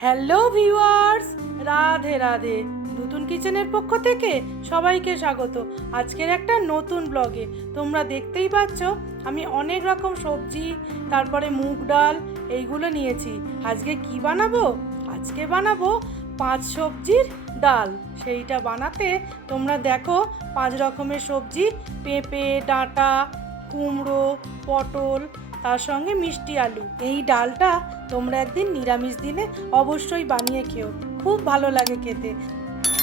Hello viewers, Radhe Radhe. নতুন কিচেনের পক্ষ থেকে সবাইকে স্বাগত। আজকের একটা নতুন ব্লগে তোমরা দেখতেই পাচ্ছ আমি অনেক রকম সবজি, তারপরে মুগ ডাল এইগুলো নিয়েছি। আজকে কি বানাবো? আজকে বানাবো 5 সবজির ডাল। সেইটা বানাতে তোমরা দেখো 5 রকমের সবজি, পেঁপে, ডাঁটা, কুমড়ো, পটল, তার সঙ্গে মিষ্টি আলু। এই ডালটা তোমরা একদিন নিরামিষ দিনে অবশ্যই বানিয়ে খেও, খুব ভালো লাগে খেতে।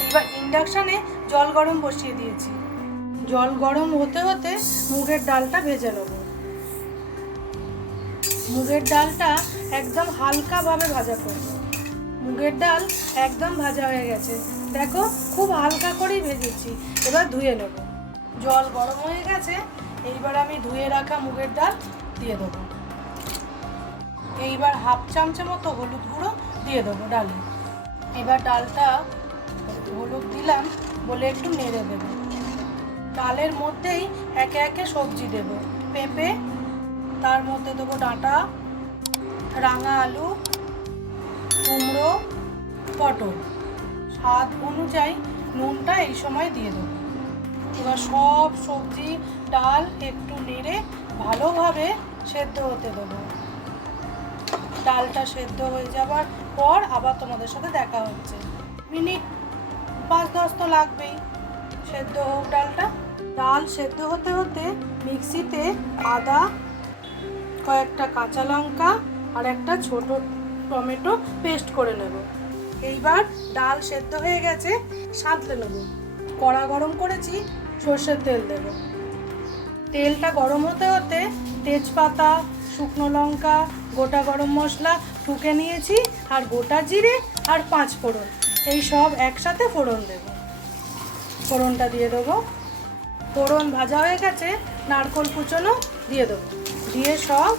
এবার ইন্ডাকশানে জল গরম বসিয়ে দিয়েছি। জল গরম হতে হতে মুগের ডালটা ভেজে নেব। মুগের ডালটা একদম হালকাভাবে ভাজা করব। মুগের ডাল একদম ভাজা হয়ে গেছে, দেখো খুব হালকা করেই ভেজেছি। এবার ধুয়ে নেব। জল গরম হয়ে গেছে, এইবার আমি ধুয়ে রাখা মুগের ডাল দিয়ে দেবো। এইবার হাফ চামচে মতো হলুদ গুঁড়ো দিয়ে দেবো ডালে। এবার ডালটা হলুদ দিলাম বলে একটু নেড়ে দেবো। ডালের মধ্যেই একে একে সবজি দেবো। পেঁপে, তার মধ্যে দেবো ডাঁটা, রাঙা আলু, কুমড়ো, পটল। স্বাদ অনুযায়ী নুনটা এই সময় দিয়ে দেবো। এবার সব সবজি ডাল একটু নেড়ে ভালোভাবে সেদ্ধ হতে দেবো। ডালটা সেদ্ধ হয়ে যাবার পর আবার তোমাদের সাথে দেখা হচ্ছে। মিনিট 5-10 তো লাগবেই, সেদ্ধ হোক ডালটা। ডাল সেদ্ধ হতে হতে মিক্সিতে আদা, কয়েকটা কাঁচা লঙ্কা আর একটা ছোট টমেটো পেস্ট করে নেব। এইবার ডাল সেদ্ধ হয়ে গেছে, সাঁতলে নেব। কড়া গরম করেছি, সর্ষের তেল দেব। তেলটা গরম হতে হতে তেজপাতা, শুকনো লঙ্কা, গোটা গরম মশলা ঠুকে নিয়েছি, আর গোটা জিরে আর 5 ফোড়ন, এই সব একসাথে ফোড়ন দেব। ফোড়নটা দিয়ে দেবো। ফোড়ন ভাজা হয়ে গেছে, নারকেল কুচনো দিয়ে দেবো। দিয়ে সব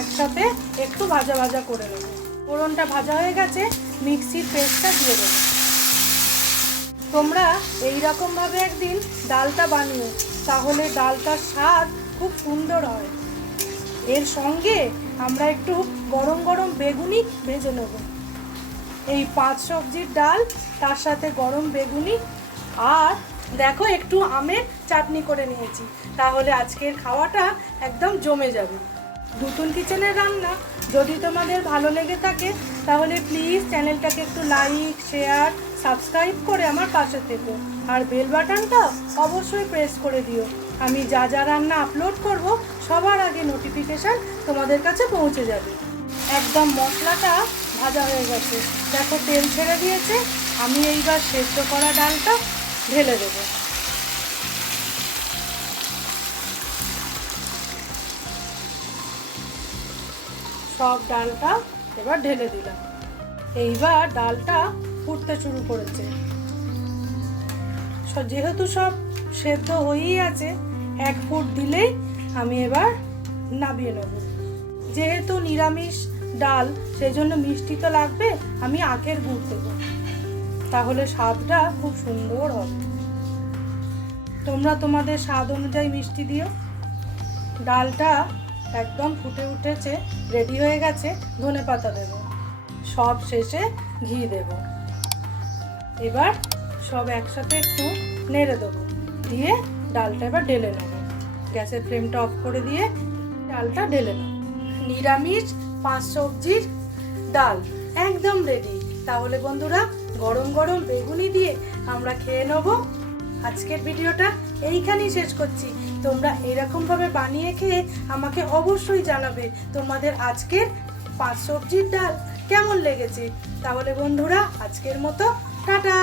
একসাথে একটু ভাজা ভাজা করে নেব। ফোড়নটা ভাজা হয়ে গেছে, মিক্সির পেস্টটা দিয়ে দেবো। তোমরা এইরকমভাবে একদিন ডালটা বানিও, তাহলে ডালটার স্বাদ খুব সুন্দর হয়। এর সঙ্গে আমরা একটু গরম গরম বেগুনি ভেজে নেব। এই 5 সবজির ডাল, তার সাথে গরম বেগুনি, আর দেখো একটু আমের চাটনি করে নিয়েছি। তাহলে আজকের খাওয়াটা একদম জমে যাবে। নতুন কিচেনের রান্না যদি তোমাদের ভালো লেগে থাকে তাহলে প্লিজ চ্যানেলটাকে একটু লাইক, শেয়ার, সাবস্ক্রাইব করে আমার পাশে থেকো। আর বেল বাটনটা অবশ্যই প্রেস করে দিও। আমি যা যা রান্না আপলোড করব সবার আগে নোটিফিকেশান তোমাদের কাছে পৌঁছে যাবে। একদম মশলাটা ভাজা হয়ে গেছে, দেখো তেল ছেড়ে দিয়েছে। আমি এইবার সেদ্ধ করা ডালটা ঢেলে দেবো। সব ডালটা এবার ঢেলে দিলাম। এইবার ডালটা ফুটতে শুরু করেছে। যেহেতু সব সেদ্ধ হয়েই আছে, 1 ফুট দিলেই আমি এবার নামিয়ে নেব। যেহেতু নিরামিষ ডাল, সেই জন্য মিষ্টি তো লাগবে। আমি আখের গুড় দেবো, তাহলে স্বাদটা খুব সুন্দর হবে। তোমরা তোমাদের স্বাদ অনুযায়ী মিষ্টি দিও। ডালটা একদম ফুটে উঠেছে, রেডি হয়ে গেছে। ধনেপাতা দেব, সব শেষে ঘি দেব। এবার সব একসাথে একটু নেড়ে দেবো, দিয়ে ডালটা এবার ঢেলে নেব। গ্যাসের ফ্লেমটা অফ করে দিয়ে ডালটা ঢেলে নেব। নিরামিষ 5 সবজির ডাল একদম রেডি। তাহলে বন্ধুরা, গরম গরম বেগুনি দিয়ে আমরা খেয়ে নেব। আজকের ভিডিওটা এইখানেই শেষ করছি। তোমরা এরকমভাবে বানিয়ে খেয়ে আমাকে অবশ্যই জানাবে তোমাদের আজকের 5 সবজির ডাল কেমন লেগেছে। তাহলে বন্ধুরা, আজকের মতো টাটা।